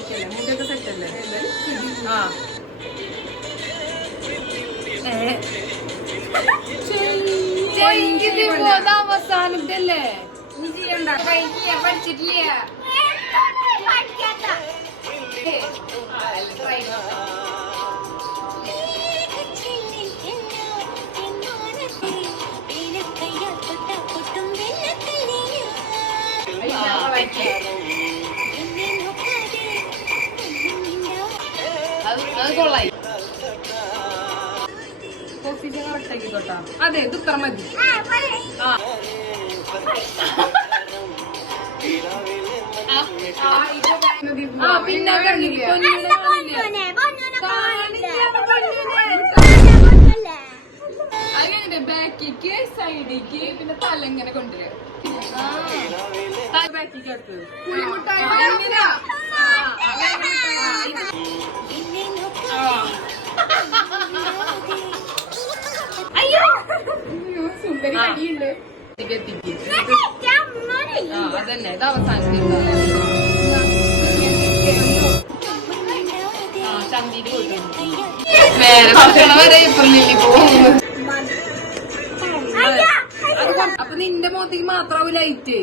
മുടിയൊക്കെ സെറ്റ് അല്ലേ? ആ അവസാനത്തല്ലേ നീ ചെയ്യണ്ട പഠിച്ചിട്ടില്ല. അത് കൊള്ളായി. അതെ ഇത് ഇത്ര മതി. പിന്നെ അങ്ങനെ ബാക്കിക്ക് സൈഡിക്ക് പിന്നെ തല ഇങ്ങനെ കൊണ്ടുവരാം. ബാക്കിക്ക് അടുത്തത് സുന്ദരി കടിയുണ്ട്. അതന്നെ ഇത് അവസാനത്തെ ചന്തിരി വേറെ ഭക്ഷണം വരെ ഏപ്രിലിൽ പോകും. അപ്പൊ നിന്റെ മുഖത്തേക്ക് മാത്രാവും ലൈറ്റ്.